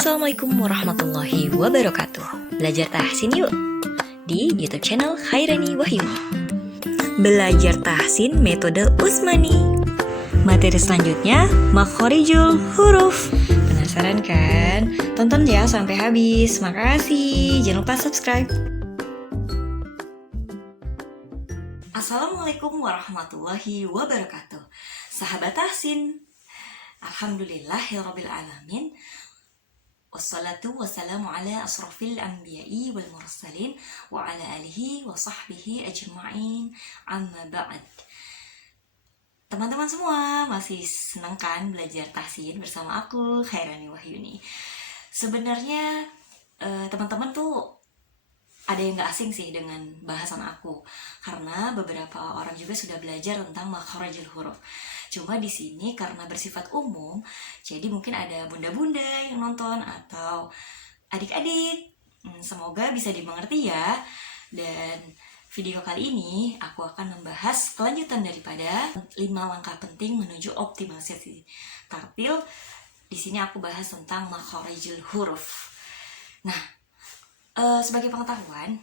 Assalamualaikum warahmatullahi wabarakatuh. Belajar tahsin yuk di YouTube channel Khairani Wahyuni. Belajar tahsin metode Usmani. Materi selanjutnya makhorijul huruf. Penasaran kan? Tonton ya sampai habis. Makasih. Jangan lupa subscribe. Assalamualaikum warahmatullahi wabarakatuh. Sahabat tahsin, alhamdulillahirabbil alamin. Wassalatu wassalamu ala asrafil anbiya'i wal mursalin wa ala alihi wa sahbihi ajma'in, amma ba'd. Teman-teman semua masih senang kan belajar tahsin bersama aku, Khairani Wahyuni? Sebenarnya teman-teman tuh ada yang gak asing sih dengan bahasan aku, karena beberapa orang juga sudah belajar tentang makharijul huruf. Cuma di sini karena bersifat umum, jadi mungkin ada bunda-bunda yang nonton atau adik-adik. Semoga bisa dimengerti ya. Dan video kali ini aku akan membahas kelanjutan daripada 5 langkah penting menuju optimalisasi tartil. Di sini aku bahas tentang makharijul huruf. Nah, sebagai pengetahuan,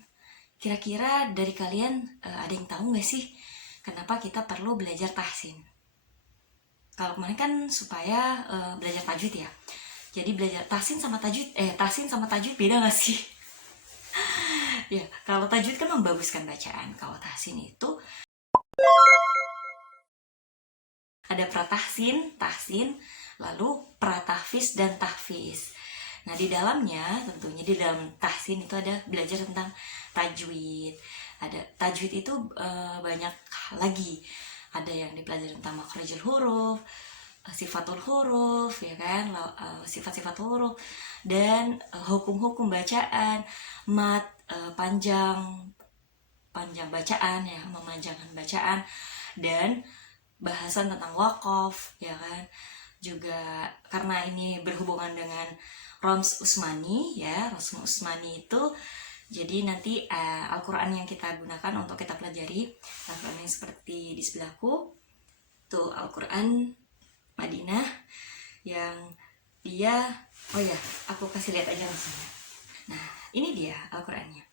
kira-kira dari kalian ada yang tahu nggak sih kenapa kita perlu belajar tahsin? Kalau kemarin kan supaya belajar tajwid ya. Jadi belajar tahsin sama tajwid beda nggak sih? Ya, kalau tajwid kan membaguskan bacaan. Kalau tahsin itu ada pratahsin, tahsin, lalu pratahfiz dan tahfiz. Nah, di dalamnya tentunya di dalam tahsin itu ada belajar tentang tajwid. Ada tajwid itu banyak lagi. Ada yang dipelajari tentang makharijul huruf, sifatul huruf, ya kan, sifat-sifat huruf, dan hukum-hukum bacaan, mat, panjang bacaan ya, memanjangkan bacaan, dan bahasan tentang waqaf, ya kan. Juga karena ini berhubungan dengan Roms Usmani ya, Roms Usmani itu jadi nanti Al-Quran yang kita gunakan untuk kita pelajari, Al-Quran yang seperti di sebelahku tuh, Al-Quran Madinah yang dia, oh ya, aku kasih lihat aja langsung. Nah, ini dia Al-Qurannya.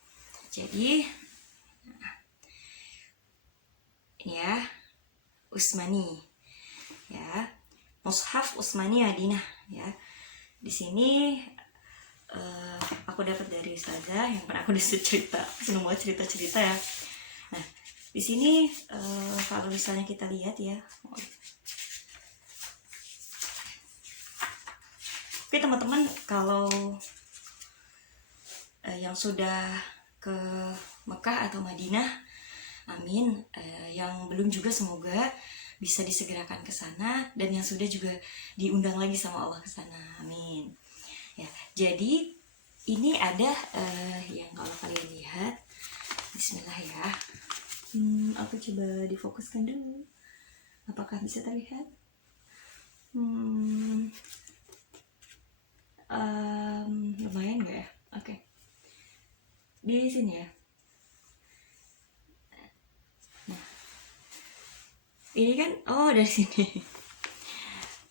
Jadi ini ya, Usmani ya, Mushaf Usmani Madinah ya. Di sini aku dapat dari ustazah yang pernah aku disuruh cerita, semua cerita ya. Nah, di sini kalau misalnya kita lihat ya, oke teman-teman, kalau yang sudah ke Mekah atau Madinah, amin. Yang belum juga semoga bisa disegerakan ke sana, dan yang sudah juga diundang lagi sama Allah ke sana, amin. Ya, jadi ini ada yang kalau kalian lihat, bismillah ya. Aku coba difokuskan dulu. Apakah bisa terlihat? Lumayan nggak ya? Oke. Di sini ya. Nah, ini kan, oh dari sini.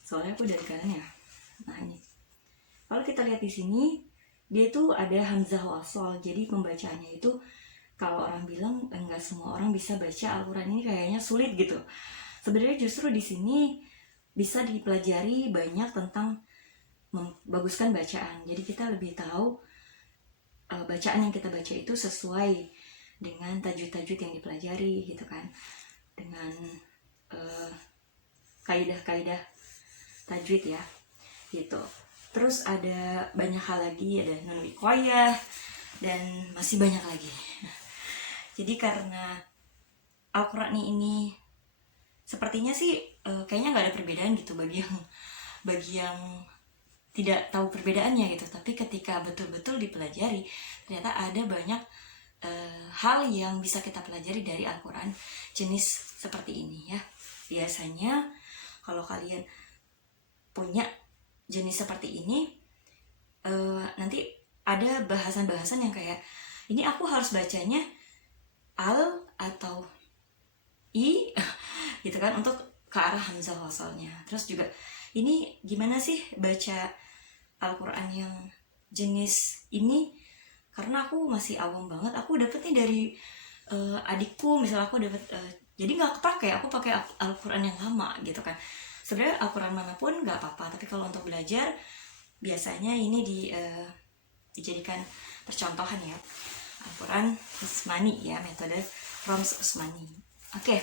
Soalnya aku dari kanan ya. Nah ini. Kalau kita lihat di sini, dia tuh ada hamzah wasol. Jadi pembacaannya itu, kalau orang bilang enggak semua orang bisa baca Al-Quran ini, kayaknya sulit gitu. Sebenarnya justru di sini bisa dipelajari banyak tentang membaguskan bacaan. Jadi kita lebih tahu bacaan yang kita baca itu sesuai dengan tajwid-tajwid yang dipelajari gitu kan, dengan kaidah-kaidah tajwid ya gitu. Terus ada banyak hal lagi, ada nun wiqayah dan masih banyak lagi. Jadi karena Al-Quran ini sepertinya sih kayaknya nggak ada perbedaan gitu bagi yang tidak tahu perbedaannya gitu. Tapi ketika betul-betul dipelajari, ternyata ada banyak hal yang bisa kita pelajari dari Al-Quran jenis seperti ini ya. Biasanya kalau kalian punya jenis seperti ini, nanti ada bahasan-bahasan yang kayak ini aku harus bacanya al atau i gitu kan, untuk ke arah hamzah wasalnya. Terus juga ini gimana sih baca Al-Quran yang jenis ini karena aku masih awam banget. Aku dapetnya dari adikku, misalnya aku dapat jadi nggak kepake, aku pakai Al-Quran yang lama gitu kan. Sebenarnya Al-Quran manapun nggak apa-apa, tapi kalau untuk belajar biasanya ini dijadikan percontohan ya, Al-Quran Utsmani ya, metode Roms Utsmani. Oke.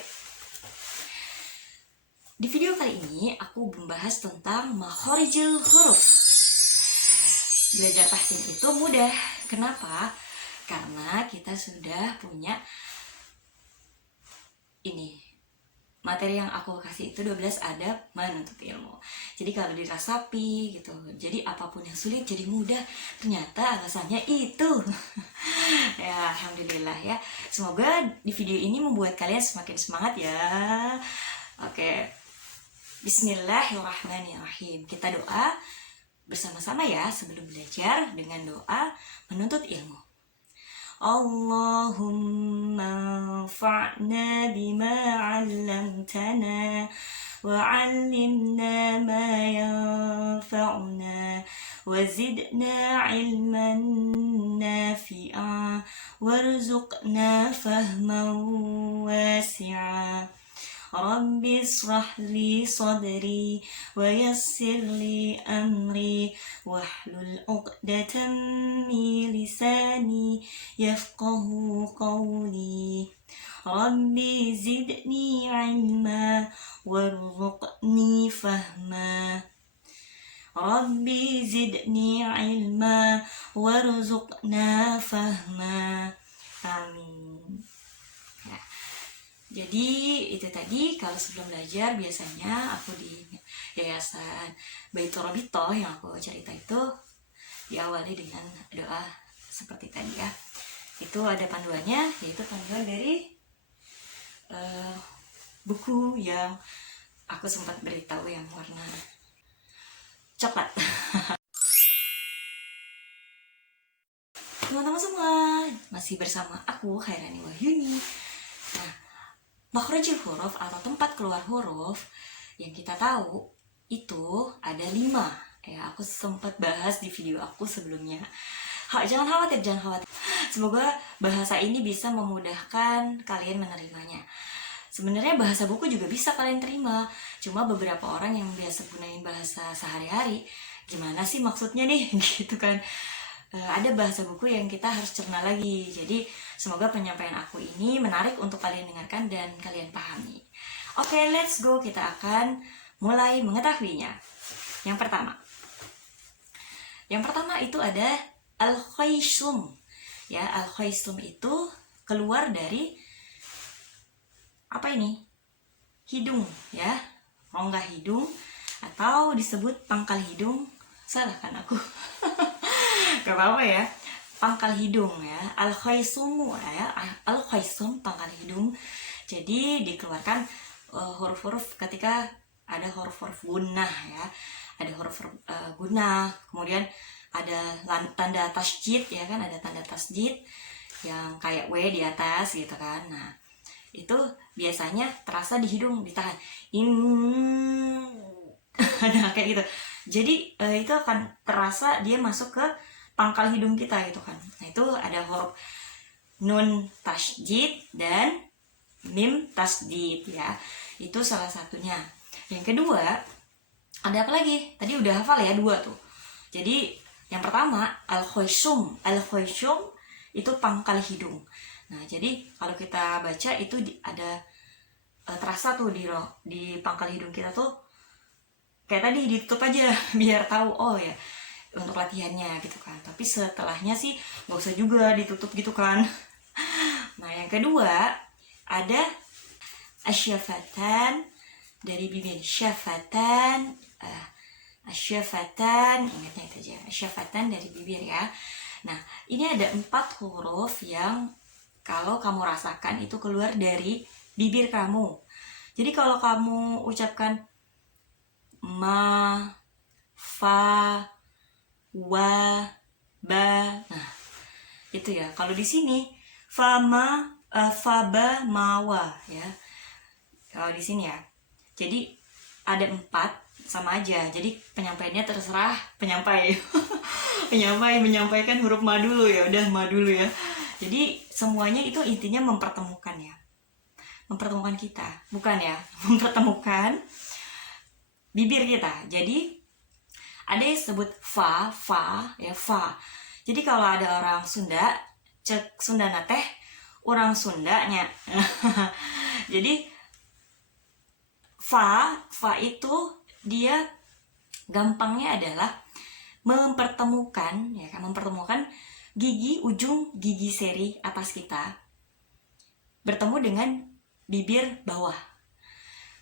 Di video kali ini aku membahas tentang makhorijul huruf. Belajar tahsin itu mudah. Kenapa? Karena kita sudah punya ini materi yang aku kasih itu 12 adab menuntut ilmu. Jadi kalau dirasapi gitu, jadi apapun yang sulit jadi mudah. Ternyata alasannya itu. Ya alhamdulillah ya. Semoga di video ini membuat kalian semakin semangat ya. Oke. Bismillahirrahmanirrahim. Kita doa bersama-sama ya sebelum belajar dengan doa menuntut ilmu. Allahumma anfa'na bima 'allamtana wa 'allimna ma yanfa'una wa zidna 'ilman nafi'a warzuqna fahman wasi'a. Rabbi israh li sadri wa yassir li amri wahlul 'uqdatam min lisani yafqahu qawli. Rabbi zidni 'ilma warzuqni fahma. Rabbi zidni 'ilma warzuqna fahma. Amin. Jadi itu tadi, kalau sebelum belajar biasanya aku di yayasan Baitur Rabitoh yang aku cerita itu diawali dengan doa seperti tadi ya. Itu ada panduannya, yaitu panduan dari buku yang aku sempat beritahu yang warna coklat. Teman-teman semua, masih bersama aku Khairani Wahyuni. Nah, makhrajul huruf atau tempat keluar huruf yang kita tahu itu ada 5 ya, aku sempat bahas di video aku sebelumnya. Jangan khawatir. Semoga bahasa ini bisa memudahkan kalian menerimanya. Sebenarnya bahasa buku juga bisa kalian terima, cuma beberapa orang yang biasa gunain bahasa sehari-hari, gimana sih maksudnya nih gitu kan. Ada bahasa buku yang kita harus cerna lagi. Jadi semoga penyampaian aku ini menarik untuk kalian dengarkan dan kalian pahami. Oke, let's go. Kita akan mulai mengetahuinya. Yang pertama itu ada al-khaysum. Ya, al-khaysum itu keluar dari apa ini? Hidung ya, rongga hidung atau disebut pangkal hidung. Salah kan aku? Gak apa-apa ya, pangkal hidung ya, al-khaysum ya, al-khaysum pangkal hidung. Jadi dikeluarkan huruf-huruf ketika ada huruf-huruf gunnah ya, ada huruf-huruf gunnah, kemudian ada tanda tasjid ya kan, ada tanda tasjid yang kayak W di atas gitu kan. Nah itu biasanya terasa di hidung, ditahan nah kayak gitu. Jadi itu akan terasa dia masuk ke pangkal hidung kita gitu kan. Nah itu ada huruf nun tasjid dan mim tasdid ya. Itu salah satunya. Yang kedua, ada apa lagi? Tadi udah hafal ya 2 tuh. Jadi yang pertama al-khaysum. Al-khaysum itu pangkal hidung. Nah, jadi kalau kita baca itu ada terasa tuh di pangkal hidung kita tuh kayak tadi ditutup aja biar tahu oh ya untuk latihannya gitu kan. Tapi setelahnya sih nggak usah juga ditutup gitu kan. Nah yang kedua ada asyafatan dari bibir, syafatan, asyafatan, ingatnya itu aja, asyafatan dari bibir ya. Nah ini ada 4 huruf yang kalau kamu rasakan itu keluar dari bibir kamu. Jadi kalau kamu ucapkan ma, fa, wa, ba, nah itu ya. Kalau di sini fama, faba, mawa ya. Kalau di sini ya. Jadi ada 4 sama aja. Jadi penyampaiannya terserah penyampai. Penyampai menyampaikan huruf ma dulu ya, udah ma dulu ya. Jadi semuanya itu intinya mempertemukan ya. Mempertemukan kita, bukan ya, mempertemukan bibir kita. Jadi ada yang sebut fa ya, fa. Jadi kalau ada orang Sunda, cek Sundana teh, orang Sundanya. Jadi fa itu dia gampangnya adalah mempertemukan ya kan, mempertemukan ujung gigi seri atas kita bertemu dengan bibir bawah.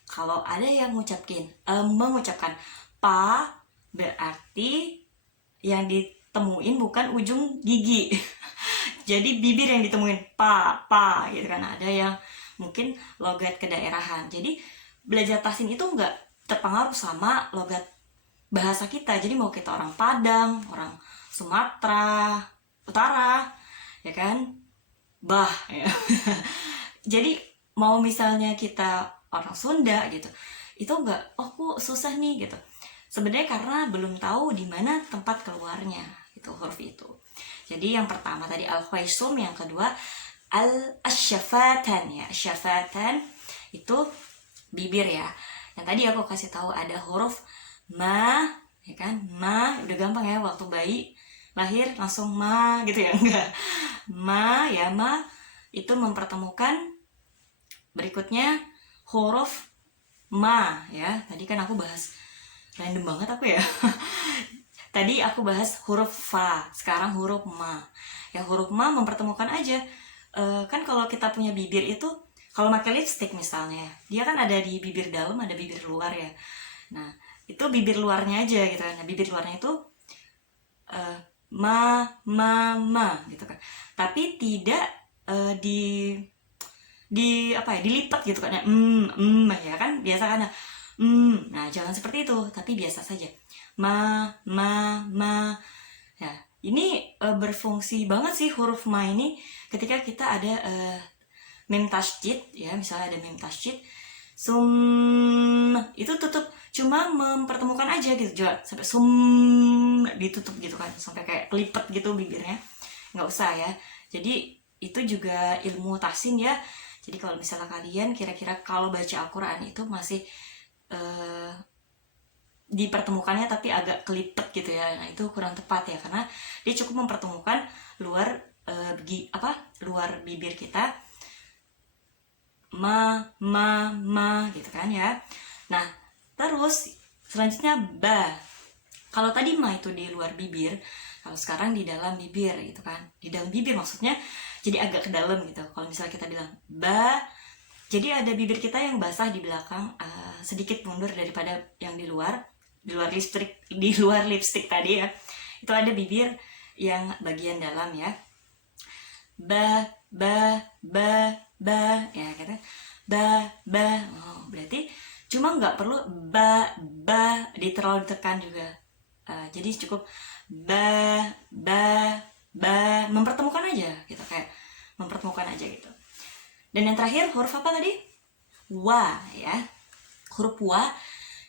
Kalau ada yang mengucapkan pa, berarti yang ditemuin bukan ujung gigi. Jadi bibir yang ditemuin pa gitu kan. Ada yang mungkin logat kedaerahan. Jadi belajar tahsin itu nggak terpengaruh sama logat bahasa kita. Jadi mau kita orang Padang, orang Sumatera Utara, ya kan, bah ya. Jadi mau misalnya kita orang Sunda gitu, itu nggak, oh kok susah nih gitu. Sebenarnya karena belum tahu di mana tempat keluarnya itu huruf itu. Jadi yang pertama tadi al-khaisum, yang kedua al-syafatan ya. Syafatan itu bibir ya. Yang tadi aku kasih tahu ada huruf ma, ya kan? Ma udah gampang ya, waktu bayi lahir langsung ma gitu ya, enggak. Ma ya, ma itu mempertemukan berikutnya huruf ma ya. Tadi kan aku bahas random banget aku ya. Tadi aku bahas huruf fa, sekarang huruf ma. Ya huruf ma mempertemukan aja. Kan kalau kita punya bibir itu, kalau pakai lipstick misalnya, dia kan ada di bibir dalam, ada bibir luar ya. Nah, itu bibir luarnya aja gitu kan. Nah, bibir luarnya itu ma gitu kan. Tapi tidak di apa ya, dilipat gitu kan ya. Ya kan biasa kan. Nah, jangan seperti itu, tapi biasa saja. Ma. Ya, ini berfungsi banget sih huruf ma ini ketika kita ada mim tasydid ya, misalnya ada mim tasydid, itu tutup, cuma mempertemukan aja gitu, juga sampai ditutup gitu kan, sampai kayak kelipet gitu bibirnya, nggak usah ya. Jadi itu juga ilmu tahsin ya. Jadi kalau misalnya kalian kira-kira kalau baca Al-Quran itu masih dipertemukannya tapi agak kelipet gitu ya, nah itu kurang tepat ya, karena dia cukup mempertemukan luar luar bibir kita, ma gitu kan ya. Nah terus selanjutnya ba. Kalau tadi ma itu di luar bibir, kalau sekarang di dalam bibir gitu kan. Di dalam bibir maksudnya jadi agak ke dalam gitu. Kalau misalnya kita bilang ba, jadi ada bibir kita yang basah di belakang, sedikit mundur daripada yang di luar lipstick tadi ya. Itu ada bibir yang bagian dalam ya. Ba ya kata ba. Oh, berarti cuma nggak perlu ba terlalu ditekan juga. Jadi cukup ba mempertemukan aja gitu, kayak mempertemukan aja gitu. Dan yang terakhir huruf apa tadi? Wa ya. Huruf wa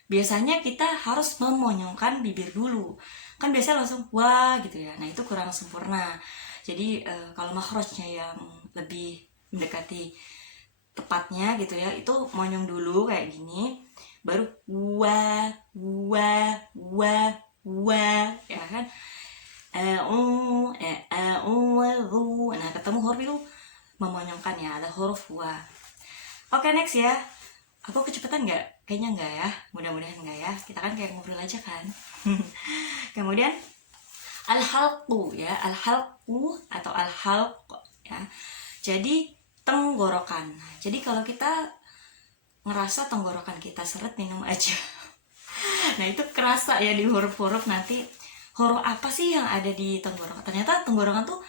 biasanya kita harus memonyongkan bibir dulu. Kan biasanya langsung wa gitu ya. Nah, itu kurang sempurna. Jadi kalau makhrajnya yang lebih mendekati tepatnya gitu ya, itu monyong dulu kayak gini, baru wa ya kan. Nah, ketemu huruf itu memonyongkan ya, ada huruf wa. Oke, next ya. Aku kecepatan nggak? Kayaknya nggak ya, mudah-mudahan nggak ya. Kita kan kayak ngobrol aja kan. Kemudian al-halqu ya, al-halqu atau al-halq ya. Jadi tenggorokan. Jadi kalau kita ngerasa tenggorokan kita seret, minum aja. Nah, itu kerasa ya di huruf-huruf nanti. Huruf apa sih yang ada di tenggorokan? Ternyata tenggorokan tuh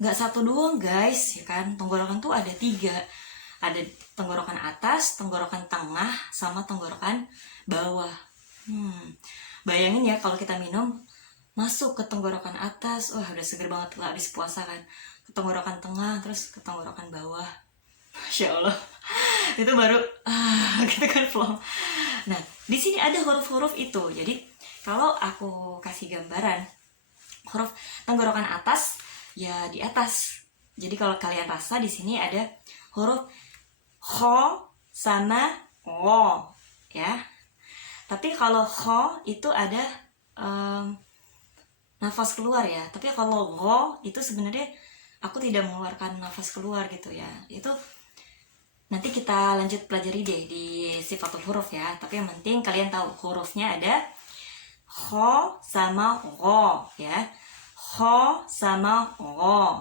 nggak satu doang guys, ya kan? Tenggorokan tuh ada 3. Ada tenggorokan atas, tenggorokan tengah, sama tenggorokan bawah. Bayangin ya kalau kita minum masuk ke tenggorokan atas, wah udah seger banget lah, habis puasa kan. Ke tenggorokan tengah, terus ke tenggorokan bawah. Masya Allah, itu baru gitu kan flow. Nah, di sini ada huruf-huruf itu. Jadi kalau aku kasih gambaran huruf tenggorokan atas, ya di atas. Jadi kalau kalian rasa di sini ada huruf kho sama lo, ya. Tapi kalau kho itu ada nafas keluar ya. Tapi kalau lo itu sebenarnya aku tidak mengeluarkan nafas keluar gitu ya. Itu nanti kita lanjut pelajari deh di sifatul huruf ya. Tapi yang penting kalian tahu hurufnya ada kho sama ro ya. Kho sama ro.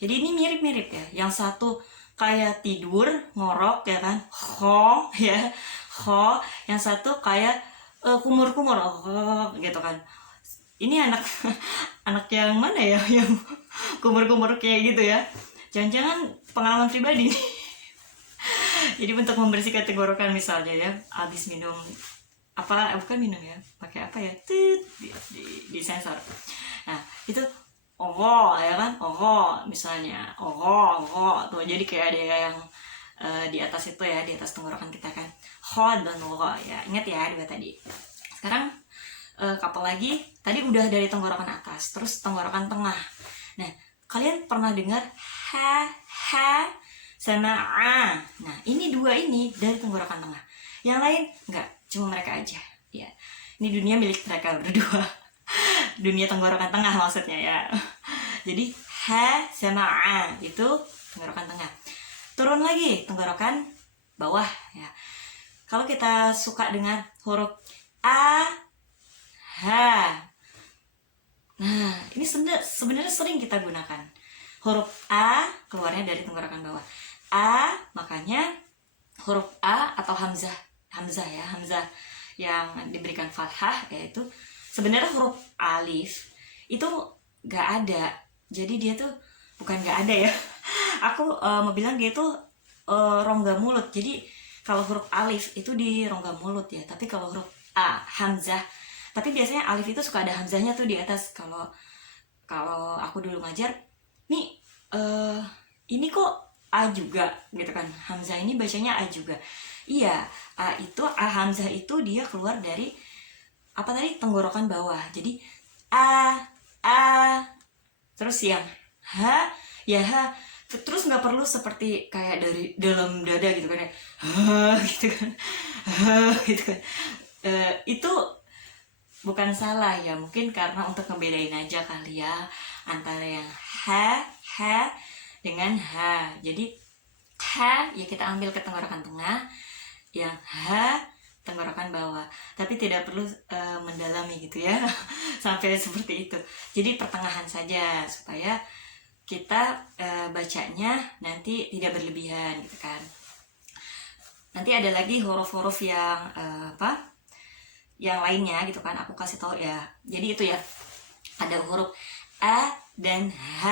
Jadi ini mirip-mirip ya. Yang satu kayak tidur ngorok ya kan, kho ya, kho. Yang satu kayak kumur-kumur gitu kan. Ini anak anak yang mana ya yang kumur-kumur kayak gitu ya. Jangan-jangan pengalaman pribadi nih. Jadi untuk membersihkan tenggorokan misalnya ya, habis minum apa, bukan minum ya, pakai apa ya, di sensor. Nah itu ya kan, misalnya tuh, jadi kayak ada yang di atas itu ya, di atas tenggorokan kita kan, dan ya, ingat ya dua tadi. Sekarang kapal lagi, tadi udah dari tenggorokan atas, terus tenggorokan tengah. Nah kalian pernah dengar ha sama a. Nah ini dua ini dari tenggorokan tengah, yang lain enggak, cuma mereka aja ya. Ini dunia milik mereka berdua. Dunia tenggorokan tengah maksudnya ya. Jadi ha sama a itu tenggorokan tengah. Turun lagi tenggorokan bawah ya. Kalau kita suka dengan huruf a, ha, nah ini sebenarnya sering kita gunakan. Huruf a keluarnya dari tenggorokan bawah. A, makanya huruf a atau hamzah ya, hamzah yang diberikan fathah, yaitu sebenarnya huruf alif itu gak ada. Jadi dia tuh bukan gak ada ya. Aku mau bilang dia tuh rongga mulut. Jadi kalau huruf alif itu di rongga mulut ya. Tapi kalau huruf a, hamzah, tapi biasanya alif itu suka ada hamzahnya tuh di atas. Kalau aku dulu ngajar nih, ini kok a juga gitu kan, hamzah ini bacanya a juga. Iya, a itu, a hamzah itu dia keluar dari apa tadi, tenggorokan bawah. Jadi a, terus yang ha ya ha, terus nggak perlu seperti kayak dari dalam dada gitu kan ya, gitu kan, gitu kan. Itu bukan salah ya, mungkin karena untuk ngebedain aja kali ya antara yang ha dengan ha. Jadi ha ya kita ambil ke tenggorokan tengah, yang ha tenggorokan bawah, tapi tidak perlu mendalami gitu ya. Sampai seperti itu. Jadi pertengahan saja supaya kita bacanya nanti tidak berlebihan gitu kan. Nanti ada lagi huruf-huruf yang yang lainnya gitu kan, aku kasih tahu ya. Jadi itu ya, ada huruf a dan h.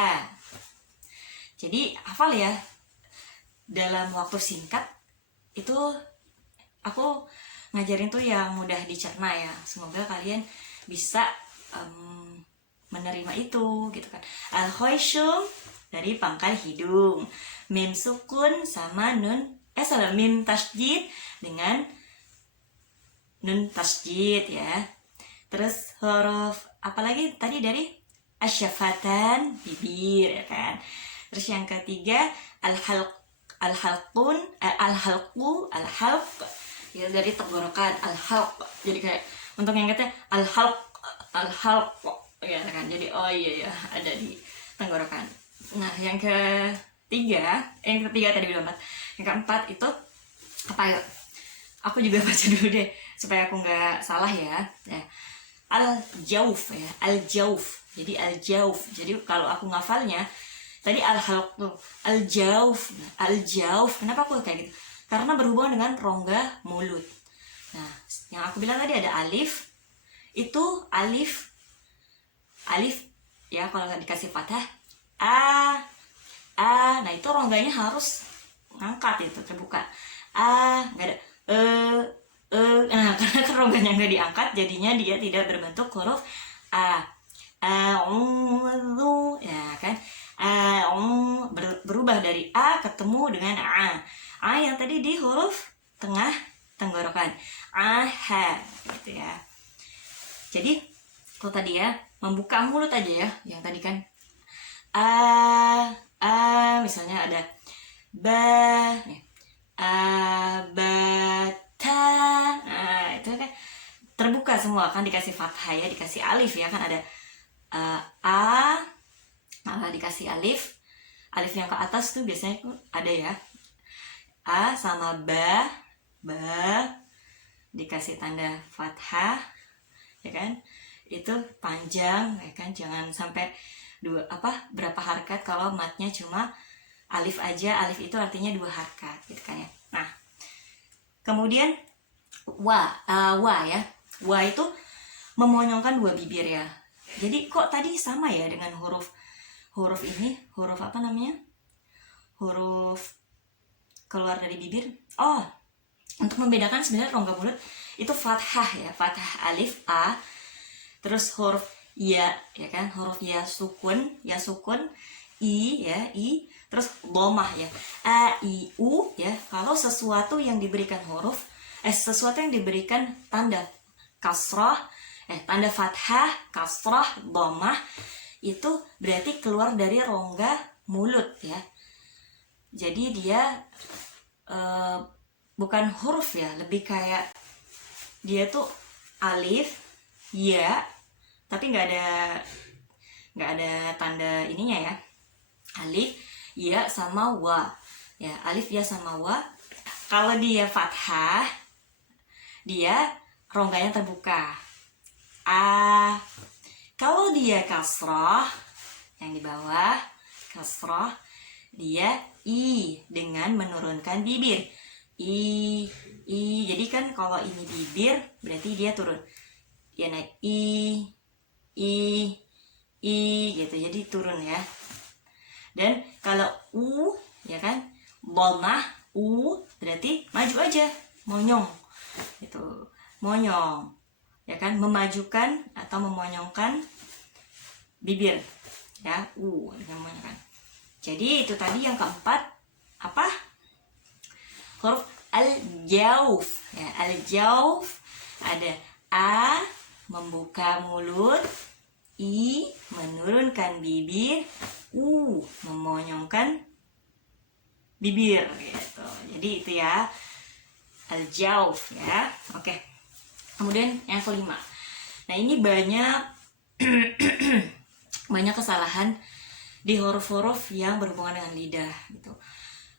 Jadi hafal ya, dalam waktu singkat itu aku ngajarin tuh yang mudah dicerna ya. Semoga kalian bisa menerima itu gitu kan. Al-khoisyum dari pangkal hidung, mim sukun sama mim tasjid dengan nun tasjid ya. Terus huruf apalagi tadi dari asyafatan, bibir ya kan. Terus yang ketiga al-halq ya, dari tenggorokan, al-halq. Jadi kayak untuk yang ketiga al-halq ya kan. Jadi oh iya ya, ada di tenggorokan. Nah yang ketiga tadi belum. Yang keempat itu apa ya? Aku juga baca dulu deh supaya aku nggak salah ya. Al-jauf ya, al-jauf. Jadi al-jauf. Jadi kalau aku ngafalnya tadi al-halq tuh, al-jauf. Kenapa aku kayak gitu? Karena berhubungan dengan rongga mulut. Nah, yang aku bilang tadi ada alif. Itu alif ya, kalau dikasih fathah a. Nah, itu rongganya harus ngangkat, itu terbuka. Nggak ada nah, karena kan rongganya nggak diangkat, jadinya dia tidak berbentuk huruf a. Ya kan, berubah dari a ketemu bertemu dengan a yang tadi di huruf tengah tenggorokan, aha gitu ya. Jadi kalau tadi ya membuka mulut aja ya, yang tadi kan misalnya ada ba, abata, nah itu kan terbuka semua kan, dikasih fathah ya, dikasih alif ya kan, ada dikasih alif yang ke atas tuh biasanya tuh ada ya, a sama ba dikasih tanda fathah ya kan, itu panjang ya kan, jangan sampai berapa harkat kalau matnya cuma alif aja, alif itu artinya 2 harkat gitu kan ya. Nah kemudian wa ya, wa itu memonyongkan 2 bibir ya. Jadi kok tadi sama ya dengan huruf ini, huruf apa namanya, huruf keluar dari bibir. Untuk membedakan sebenarnya rongga mulut itu fathah ya, fathah alif a, terus huruf ya kan, huruf ya sukun i ya, terus dhammah ya, a i u ya. Kalau sesuatu yang diberikan sesuatu yang diberikan tanda kasrah, tanda fathah, kasrah, dhammah, itu berarti keluar dari rongga mulut ya. Jadi dia bukan huruf ya, lebih kayak dia tuh alif ya, tapi nggak ada tanda ininya ya, alif ya sama wa ya, alif ya sama wa. Kalau dia fathah, dia rongganya terbuka a. Kalau dia kasrah, yang di bawah kasrah, dia i dengan menurunkan bibir, i. Jadi kan kalau ini bibir berarti dia turun, dia naik i gitu, jadi turun ya. Dan kalau u ya kan, dhammah u berarti maju aja, monyong itu, monyong ya kan, memajukan atau memonyongkan bibir ya, dengan memonyongkan. Jadi itu tadi yang keempat, apa, huruf al-jauf ya, al-jauf ada a membuka mulut, i menurunkan bibir, memonyongkan bibir gitu. Jadi itu ya al-jauf ya. Oke. Kemudian yang kelima. Nah, ini banyak banyak kesalahan di huruf-huruf yang berhubungan dengan lidah gitu.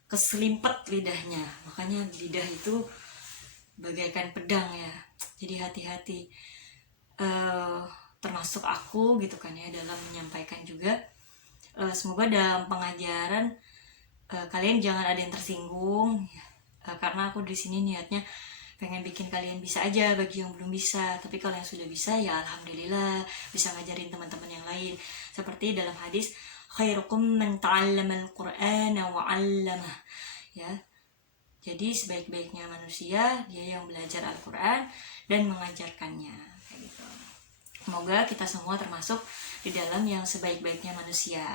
Keselimpet lidahnya. Makanya lidah itu bagaikan pedang ya. Jadi hati-hati. Termasuk aku gitu kan ya, dalam menyampaikan juga. Semoga dalam pengajaran kalian jangan ada yang tersinggung ya. Karena aku di sini niatnya pengen bikin kalian bisa aja, bagi yang belum bisa. Tapi kalau yang sudah bisa ya alhamdulillah, bisa ngajarin teman-teman yang lain. Seperti dalam hadis, khairukum man ta'allamal qur'ana wa 'allamah ya. Jadi sebaik-baiknya manusia dia yang belajar Al-Qur'an dan mengajarkannya kayak gitu. Semoga kita semua termasuk di dalam yang sebaik-baiknya manusia.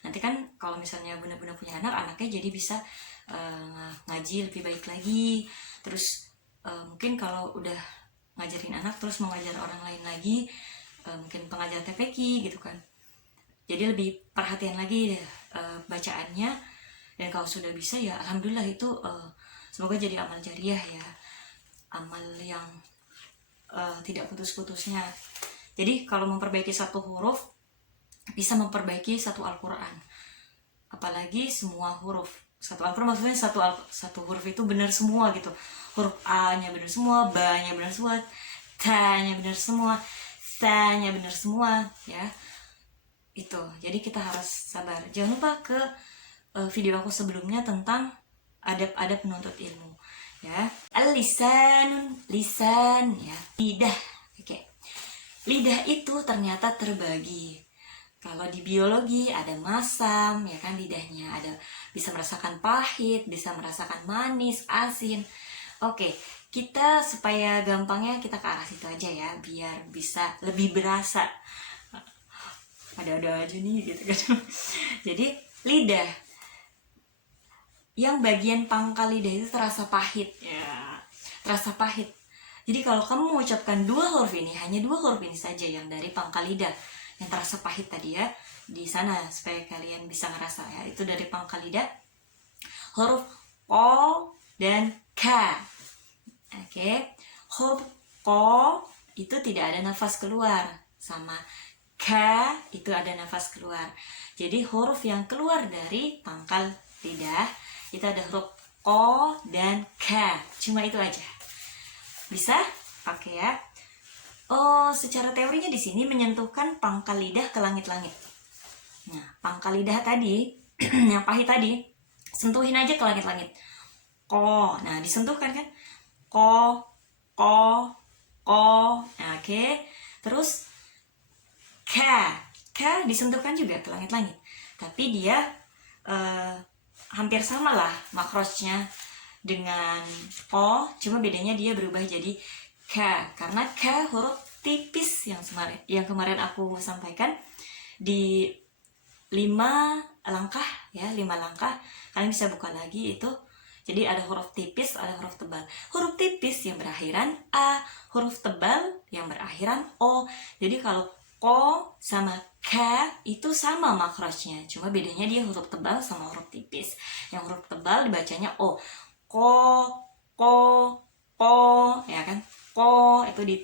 Nanti kan kalau misalnya bunda-bunda punya anak, anaknya jadi bisa ngaji lebih baik lagi. Terus mungkin kalau udah ngajarin anak terus mau ngajar orang lain lagi, mungkin pengajar TPQ gitu kan, jadi lebih perhatian lagi deh bacaannya. Dan kalau sudah bisa ya alhamdulillah, itu semoga jadi amal jariah ya, amal yang tidak putus-putusnya. Jadi kalau memperbaiki satu huruf bisa memperbaiki satu Al-Quran, apalagi semua huruf. Satu Al-Quran maksudnya satu huruf itu benar semua gitu, huruf A-nya benar semua, B-nya benar semua, T-nya benar semua, S-nya benar semua ya. Itu jadi kita harus sabar. Jangan lupa ke video aku sebelumnya tentang adab-adab penuntut ilmu ya. Al-lisan, lisan ya, lidah. Oke. Lidah itu ternyata terbagi. Kalau di biologi ada masam ya kan, lidahnya ada, bisa merasakan pahit, bisa merasakan manis, asin. Oke, kita supaya gampangnya kita ke arah situ aja ya, biar bisa lebih berasa. Ada aja nih gitu kan. Jadi lidah yang bagian pangkal lidah itu terasa pahit ya, terasa pahit. Jadi kalau kamu mengucapkan dua huruf ini, hanya dua huruf ini saja yang dari pangkal lidah yang terasa pahit tadi ya, di sana supaya kalian bisa ngerasa ya, itu dari pangkal lidah huruf o dan k. Oke, huruf ko itu tidak ada nafas keluar, sama k itu ada nafas keluar. Jadi huruf yang keluar dari pangkal lidah itu ada huruf ko dan k, cuma itu aja. Bisa? Oke ya. Oh, secara teorinya di sini menyentuhkan pangkal lidah ke langit-langit. Nah, pangkal lidah tadi yang pahit tadi, sentuhin aja ke langit-langit. Ko. Nah, disentuhkan kan? Ko, ko, ko. Nah, oke. Terus k. K disentuhkan juga ke langit-langit. Tapi dia hampir sama lah makrosnya dengan O, cuma bedanya dia berubah jadi K, karena K huruf tipis yang kemarin aku sampaikan di 5 langkah ya, 5 langkah kalian bisa buka lagi itu. Jadi ada huruf tipis, ada huruf tebal. Huruf tipis yang berakhiran A, huruf tebal yang berakhiran O. Jadi kalau ko sama k itu sama makrosnya, cuma bedanya dia huruf tebal sama huruf tipis. Yang huruf tebal dibacanya O. Ko, ko, ya kan? Ko itu di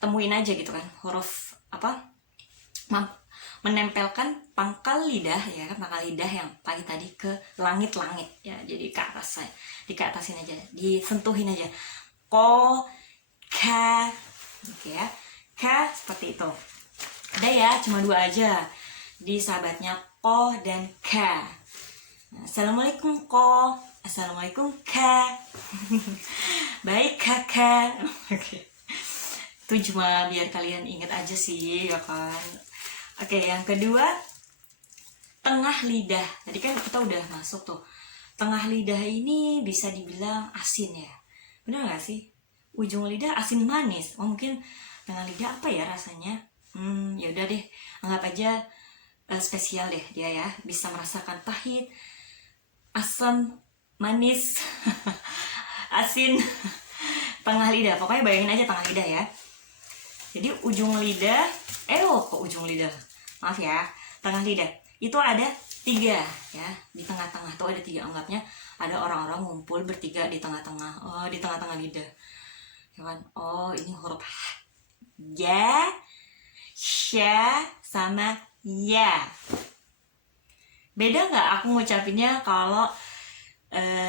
temuin aja gitu kan, huruf apa? Menempelkan pangkal lidah ya kan, pangkal lidah yang pagi tadi ke langit-langit ya, jadi ke atas saya, atasin aja, disentuhin aja. Ko, k, oke ya, k seperti itu. Ada ya, cuma 2 aja di sahabatnya ko dan k. Assalamualaikum ko, assalamualaikum k. Baik kakak. Oke. Itu cuma biar kalian ingat aja sih ya kan. Oke, yang kedua tengah lidah. Tadi kan kita udah masuk tuh. Tengah lidah ini bisa dibilang asin ya. Bener gak sih? Ujung lidah asin manis. Oh, mungkin tengah lidah apa ya rasanya? Ya udah deh, anggap aja spesial deh dia ya. Bisa merasakan pahit, asam, manis, asin, tengah lidah. Pokoknya bayangin aja tengah lidah ya. Jadi ujung lidah, ujung lidah, maaf ya, tengah lidah itu ada 3 ya, di tengah-tengah tuh ada 3, anggapnya ada orang-orang ngumpul bertiga di tengah-tengah. Oh, di tengah-tengah lidah ya kan. Oh, ini huruf ya, sya sama ya. Beda nggak aku ngucapinnya kalau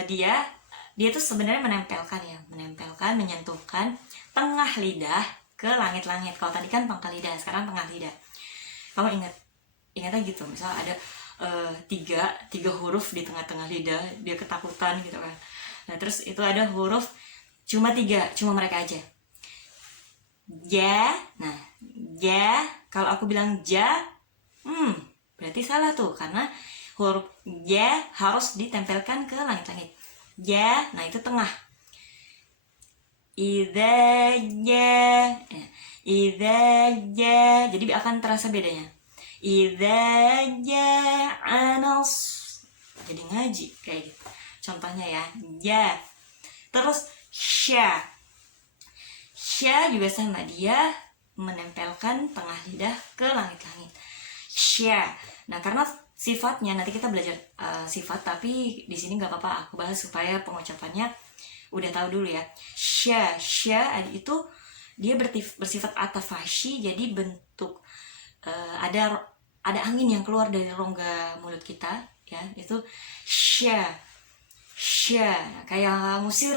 dia tuh sebenarnya menempelkan, menyentuhkan tengah lidah ke langit-langit. Kalau tadi kan pangkal lidah, sekarang tengah lidah. Kamu ingatnya gitu, misal ada tiga huruf di tengah-tengah lidah, dia ketakutan gitu kan. Nah terus itu ada huruf cuma 3, cuma mereka aja. Ja, nah ja, kalau aku bilang ja, berarti salah tuh, karena huruf ja harus ditempelkan ke langit-langit. Ja, nah itu tengah. Idza ja, jadi akan terasa bedanya. Idza ja'anas, jadi ngaji kayak gitu. Contohnya ya, ja. Terus sya juga sama, dia menempelkan tengah lidah ke langit-langit. Sya. Nah karena sifatnya nanti kita belajar sifat, tapi di sini nggak apa-apa aku bahas supaya pengucapannya udah tahu dulu ya. Sya itu dia bersifat atafashi, jadi bentuk ada angin yang keluar dari rongga mulut kita ya, itu sya. Kayak ngusir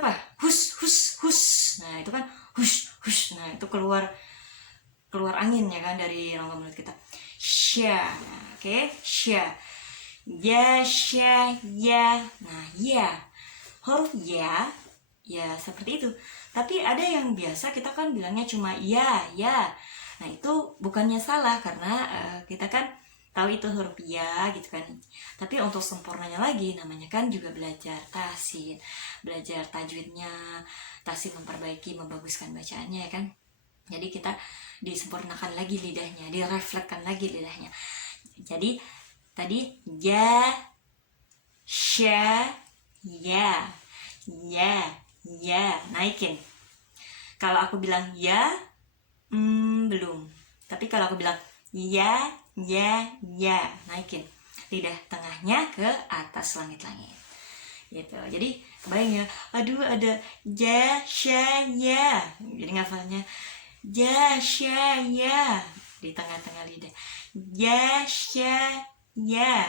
apa? Hus. Nah itu kan hus. Nah itu keluar angin ya kan dari rongga mulut kita. Sya. Oke, sya. Ya, sya, ya. Nah, ya. Huruf ya seperti itu. Tapi ada yang biasa kita kan bilangnya cuma ya. Nah itu bukannya salah, karena kita kan tahu itu huruf ya gitu kan. Tapi untuk sempurnanya lagi, namanya kan juga belajar tahsin, belajar tajwidnya, tahsin memperbaiki, membaguskan bacaannya ya kan. Jadi kita disempurnakan lagi lidahnya, direflekskan lagi lidahnya. Jadi Tadi ya, sya, ya, ya, naikin. Kalau aku bilang ya, belum. Tapi kalau aku bilang ya, naikin lidah tengahnya ke atas langit-langit. Gitu. Jadi kebayang ya, aduh ada ja, sya, ya. Jadi ngafalnya ja, sya, ya di tengah-tengah lidah. Ja, sya, ya.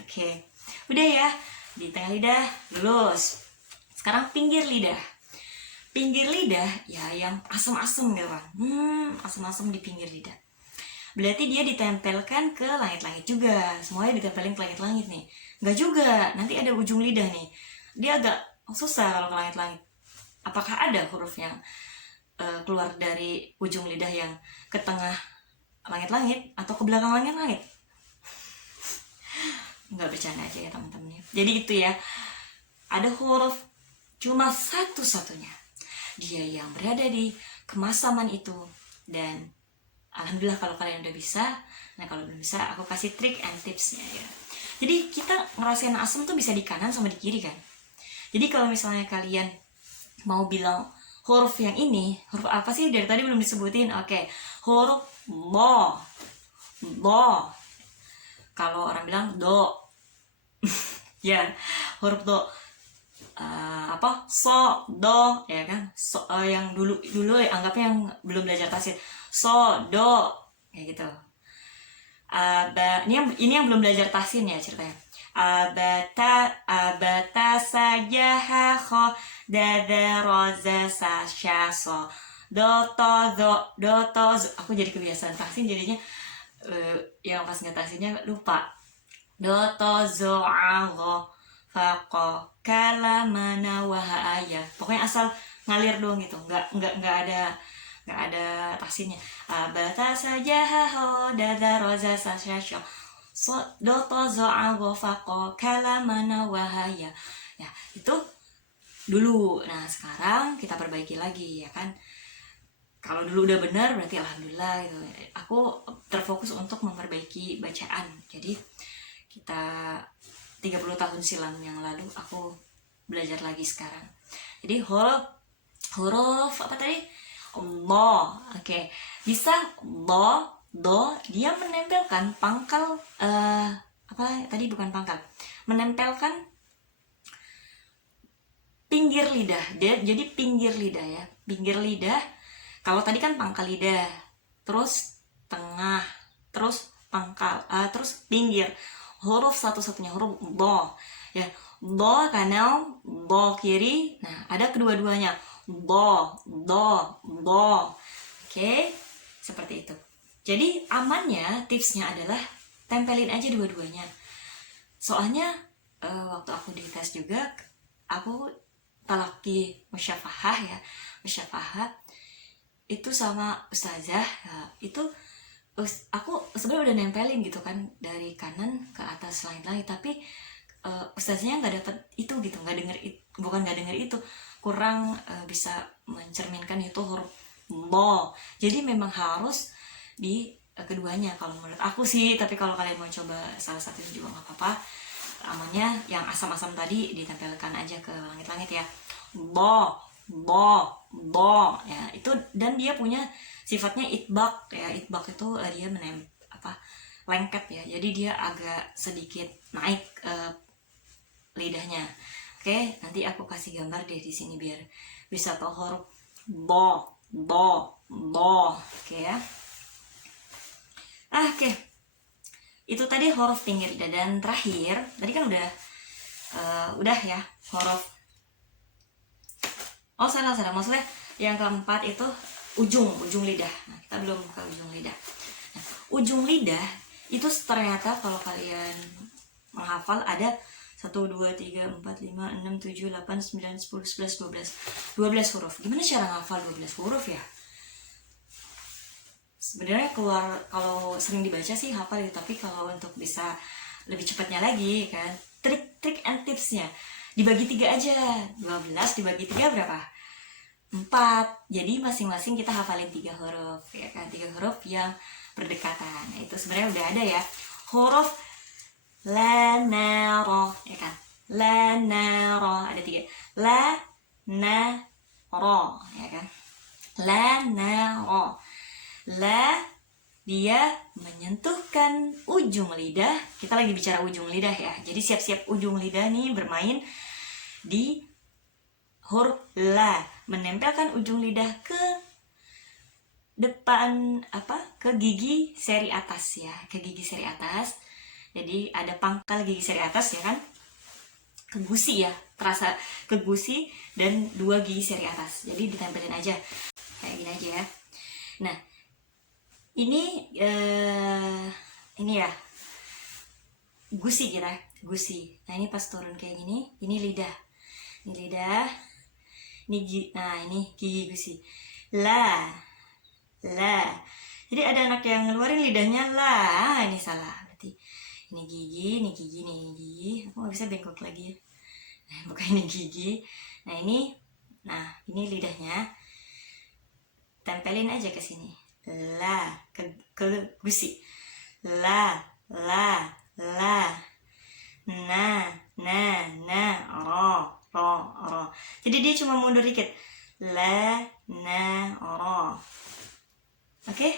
Oke. Udah ya, di tengah lidah lulus. Sekarang pinggir lidah. Pinggir lidah ya yang asam-asam gitu kan. Asam-asam di pinggir lidah. Berarti dia ditempelkan ke langit-langit juga. Semuanya ditempelin ke langit-langit nih. Enggak juga, nanti ada ujung lidah nih. Dia agak susah kalau ke langit-langit. Apakah ada huruf yang keluar dari ujung lidah yang ke tengah langit-langit atau ke belakang langit-langit? Enggak, bercanda aja ya teman-teman. Jadi itu ya, ada huruf cuma satu-satunya. Dia yang berada di kemasaman itu. Dan alhamdulillah kalau kalian udah bisa. Nah kalau belum bisa, aku kasih trik and tipsnya ya. Jadi kita ngerasain asam tuh bisa di kanan sama di kiri kan. Jadi kalau misalnya kalian mau bilang huruf yang ini, huruf apa sih dari tadi belum disebutin? Oke, huruf mo. Kalau orang bilang do. Ya, huruf do. So, do, ya kan? So, yang dulu anggapnya yang belum belajar tasir. So, do, kayak gitu. Ini yang belum belajar tasin ya ceritanya. Abata saja kho dada roza sasyaso doto zo. Aku jadi kebiasaan tasin jadinya yang pas ngetasinnya lupa. Doto zo alo faqo kalamana wahaya. Pokoknya asal ngalir doang gitu, nggak ada tasinnya. Abata saja ho dada roza sasyaso doto zo alo faqo kalamana wahaya. Ya itu dulu. Nah sekarang kita perbaiki lagi ya kan. Kalau dulu udah benar berarti alhamdulillah gitu. Aku terfokus untuk memperbaiki bacaan. Jadi kita 30 tahun silam yang lalu aku belajar lagi sekarang. Jadi huruf apa tadi? Lo. Oke. Bisa lo, do, dia menempelkan pangkal apa tadi, bukan pangkal. Menempelkan pinggir lidah. Jadi pinggir lidah ya. Pinggir lidah. Kalau tadi kan pangkal lidah, terus tengah, terus pangkal, terus pinggir. Huruf satu-satunya huruf do ya. Do kanan, do kiri. Nah ada kedua-duanya, do. Oke, seperti itu. Jadi amannya, tipsnya adalah tempelin aja dua-duanya. Soalnya waktu aku di tes juga, aku talaki musyafahah ya, musyafahah itu sama ustazah ya, itu aku sebenarnya udah nempelin gitu kan dari kanan ke atas langit-langit, tapi ustaznya nggak dapet itu gitu, bukan nggak denger itu, kurang bisa mencerminkan itu huruf lo. Jadi memang harus di keduanya kalau menurut aku sih. Tapi kalau kalian mau coba salah satu juga nggak apa-apa. Amannya yang asam-asam tadi ditempelkan aja ke langit-langit ya. Lo ya itu. Dan dia punya sifatnya itbak ya. Itbak itu dia lengket ya, jadi dia agak sedikit naik lidahnya. Oke, nanti aku kasih gambar deh di sini biar bisa tahu huruf bo. Oke ya. Oke, itu tadi huruf pinggir lidah. Dan terakhir tadi kan udah ya huruf. Salah maksudnya yang keempat itu ujung lidah. Nah, kita belum ke ujung lidah. Nah, ujung lidah itu ternyata kalau kalian menghafal ada 1, 2, 3, 4, 5, 6, 7, 8, 9, 10, 11, 12 huruf. Gimana cara ngafal 12 huruf ya? Sebenarnya keluar kalau sering dibaca sih hafal ya, tapi kalau untuk bisa lebih cepatnya lagi kan, trik and tipsnya dibagi 3 aja. 12 dibagi 3 berapa? 4. Jadi masing-masing kita hafalin 3 huruf ya kan, 3 huruf yang berdekatan. Nah, itu sebenarnya udah ada ya. Huruf La nara, ya kan? La nara, ada 3. La nara, ya kan? La nara. La, dia menyentuhkan ujung lidah. Kita lagi bicara ujung lidah ya. Jadi siap-siap ujung lidah nih bermain di huruf la, menempelkan ujung lidah ke depan ke gigi seri atas ya, ke gigi seri atas. Jadi ada pangkal gigi seri atas ya kan, ke gusi ya, terasa ke gusi dan 2 gigi seri atas. Jadi ditempelin aja kayak gini aja ya. Nah ini ya gusi kita, gusi. Nah ini pas turun kayak gini, ini lidah, nah ini gigi gusi. La. Jadi ada anak yang ngeluarin lidahnya lah, ini salah. Berarti ini gigi, ini gigi. Aku nggak bisa bengkok lagi ya. Nah, bukan ini gigi. Nah ini lidahnya. Tempelin aja ke sini. La, ke gusi. La. Na, ro. Jadi dia cuma mundur dikit. La, na, ro. Oke?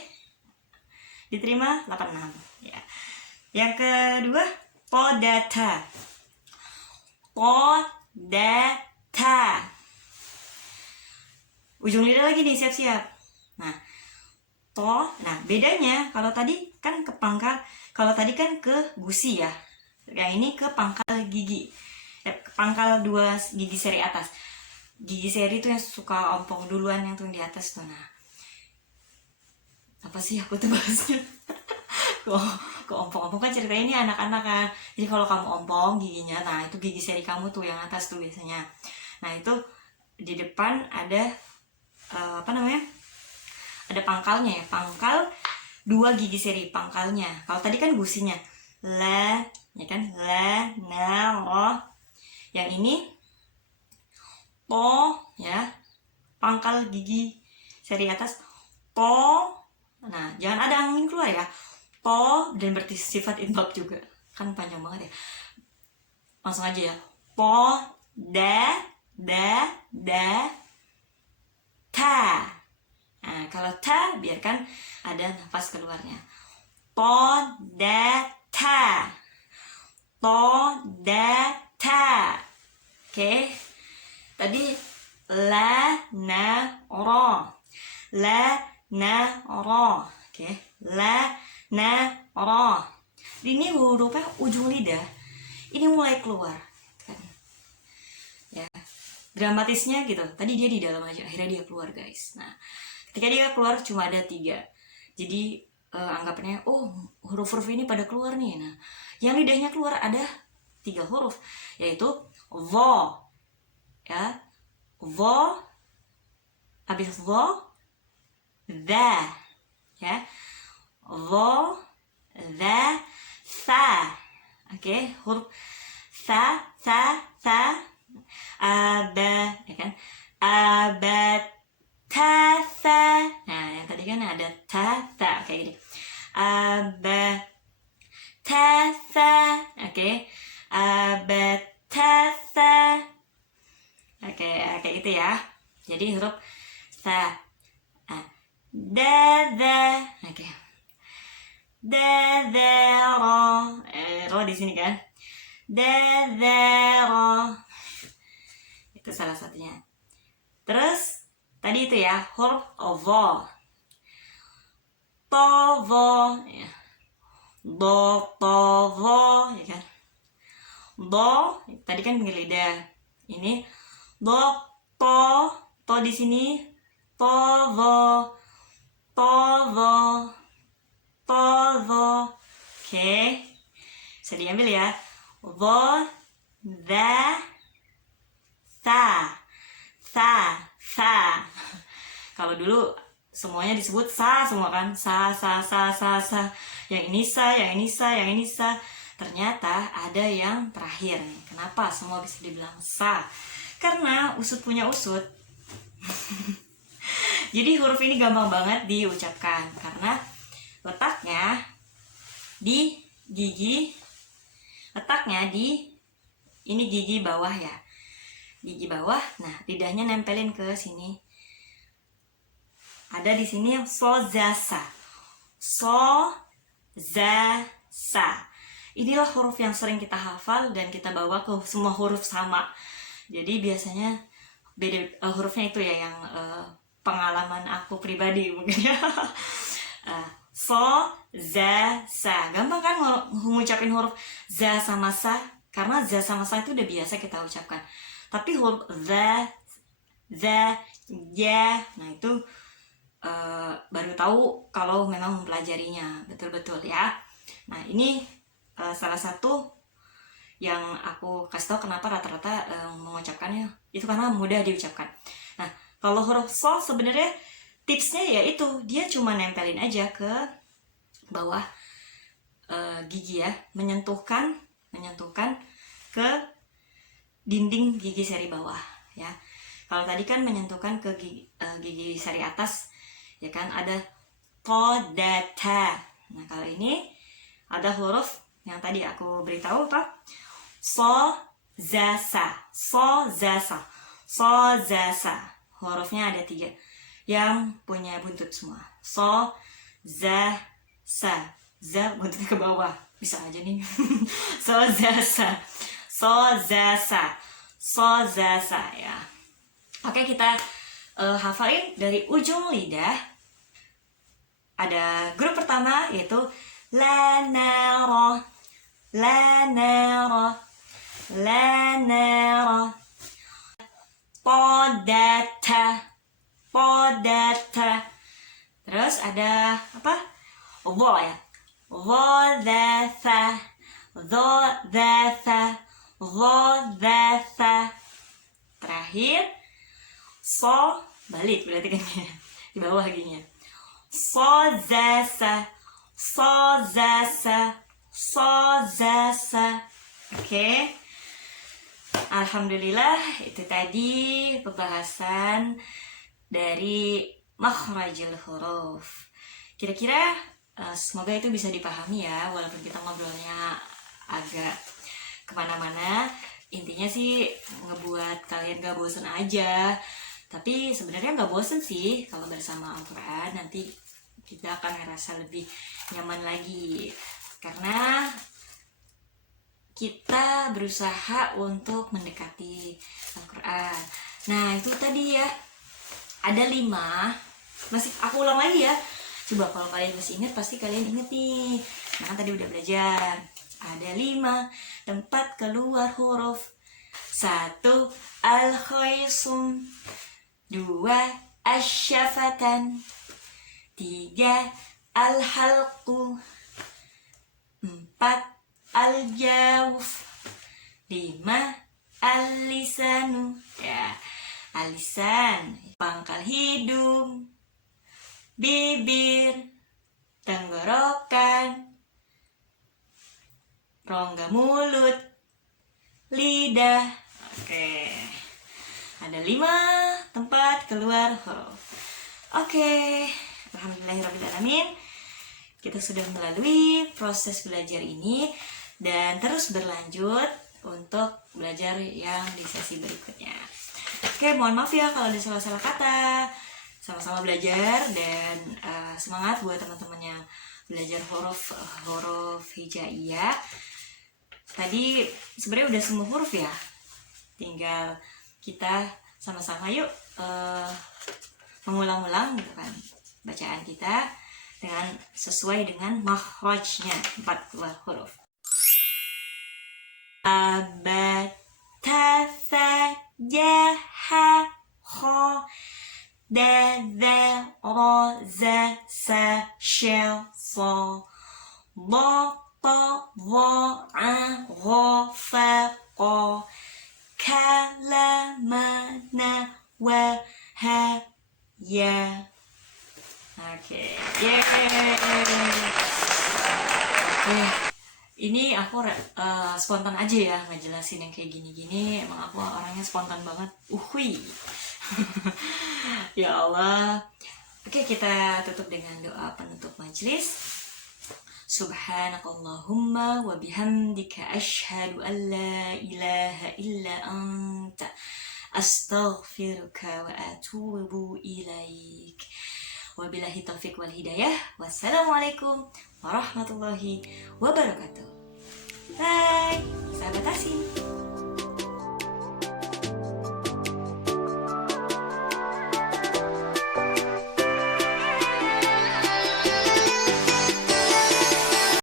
Diterima 86 ya. Yang kedua, podata. Ujung lidah lagi nih, siap-siap. Nah, bedanya kalau tadi kan ke pangkal, kalau tadi kan ke gusi ya. Yang ini ke pangkal gigi. Ke pangkal 2 gigi seri atas. Gigi seri itu yang suka ompong duluan, yang tuh di atas tuh. Nah, apa sih aku tuh bahasnya? kok ompong-ompong kan cerita ini anak-anak kan. Jadi kalau kamu ompong giginya, nah itu gigi seri kamu tuh yang atas tuh biasanya. Nah itu di depan ada ada pangkalnya ya, pangkal 2 gigi seri pangkalnya. Kalau tadi kan gusinya la, ya kan, la, na, ro. Yang ini po ya, pangkal gigi seri atas po. Nah, jangan ada angin keluar ya. Po dan bersifat inbab juga. Kan panjang banget ya. Langsung aja ya. Po, da, ta. Nah, kalau ta biarkan ada nafas keluarnya. Po, da, ta. Oke. Tadi la, na, ro. La, na, ro. Oke. La, na, ro. Ini hurufnya ujung lidah ini mulai keluar kan. Ya, dramatisnya gitu. Tadi dia di dalam aja, akhirnya dia keluar guys. Nah, ketika dia keluar cuma ada 3. Jadi anggapannya huruf-huruf ini pada keluar nih. Nah, yang lidahnya keluar ada 3 huruf, yaitu vo ya, vo, habis vo, da ya, vo, da, sa. Oke, huruf sa, aba, ya kan, abatasa. Nah, yang tadi kan ada ta, kayak gini, abatasa. Oke, abatasa. Oke, kayak gitu ya. Jadi huruf sa, dada. Oke, dadaro, ro di sini kan, dadaro. Itu salah satunya. Terus tadi itu ya huruf vo, tovo ya, do, tovo ya kan, do tadi kan pinggir lidah, ini do, to di sini, tovo. Oke, bisa diambil ya. Vo, da, sa. Kalau dulu semuanya disebut sa semua kan, sa. Yang ini sa. Ternyata ada yang terakhir nih. Kenapa semua bisa dibilang sa? Karena usut punya usut. Jadi huruf ini gampang banget diucapkan karena letaknya di gigi letaknya di ini gigi bawah ya, gigi bawah. Nah, lidahnya nempelin ke sini. Ada di sini yang so za sa. So za sa. Inilah huruf yang sering kita hafal dan kita bawa ke semua huruf sama. Jadi biasanya beda hurufnya itu ya, yang pengalaman aku pribadi mungkin ya. So, za, sa. Gampang kan ngucapin huruf za sama sa? Karena za sama sa itu udah biasa kita ucapkan. Tapi huruf za, ya, nah itu baru tahu kalau memang mempelajarinya betul-betul ya. Nah, ini salah satu yang aku kasih tahu kenapa rata-rata mengucapkannya itu karena mudah diucapkan. Nah, kalau huruf so sebenarnya tipsnya ya itu, dia cuma nempelin aja ke bawah gigi ya, menyentuhkan ke dinding gigi seri bawah ya. Kalau tadi kan menyentuhkan ke gigi seri atas ya kan, ada to, da, ta. Nah, kalau ini ada huruf yang tadi aku beritahu apa? So, za, sa. So, za, sa. So, za, sa. Hurufnya ada 3 yang punya buntut semua. So, za, sa. Za buntutnya ke bawah. Bisa aja nih. So, za, sa. So, za, sa. So, za, sa ya. Oke, kita hafalin dari ujung lidah. Ada grup pertama yaitu la nara, la nara, la nara, podata, podata. Terus ada apa? Dha ya. Dhatha, dhatha, dhatha. Terakhir so, balik berarti kan ya. Di bawah giginya. So, za, sa. So, za, sa. So, za, sa. Oke. Alhamdulillah, itu tadi pembahasan dari makhrajul huruf. Kira-kira semoga itu bisa dipahami ya, walaupun kita ngobrolnya agak kemana-mana. Intinya sih ngebuat kalian gak bosen aja. Tapi sebenarnya gak bosen sih kalau bersama Al-Quran. Nanti kita akan ngerasa lebih nyaman lagi, karena kita berusaha untuk mendekati Al-Quran. Nah, itu tadi ya, ada 5. Masih aku ulang lagi ya. Coba kalau kalian masih ingat, pasti kalian inget nih. Nah, tadi udah belajar. Ada 5 tempat keluar huruf. 1, al-khaisum. 2, asyafatan. 3, al-halqu. 4, al-jawf. 5, al-lisanu. Ya, al-lisan, pangkal hidung, bibir, tenggorokan, rongga mulut, lidah. Oke. Ada 5 tempat keluar huruf. Oke. Alhamdulillahirrahmanirrahim. Kita sudah melalui proses belajar ini dan terus berlanjut untuk belajar yang di sesi berikutnya. Oke, mohon maaf ya kalau ada salah-salah kata. Sama-sama belajar dan semangat buat teman-teman yang belajar huruf hijaiyah. Tadi sebenarnya udah semua huruf ya. Tinggal kita sama-sama yuk mengulang-ulang gitu kan bacaan kita dengan sesuai dengan makhrajnya, 4 keluar huruf. Aba, ta, tha, ja, ha, kha, da, dha, ra, za, sa, sha, sa, da, ta, dha, a, gha, fa, qa, ka, la, ma, na, wa, ha, ya. Oke. Ini aku spontan aja ya ngejelasin yang kayak gini-gini. Emang aku orangnya spontan banget. Uhui. Ya Allah. Oke, kita tutup dengan doa penutup majelis. Subhanakallahumma wa bihamdika asyhadu an la ilaha illa anta astaghfiruka wa atubu ilaik. Wabillahi taufiq wal hidayah. Wassalamualaikum warahmatullahi wabarakatuh.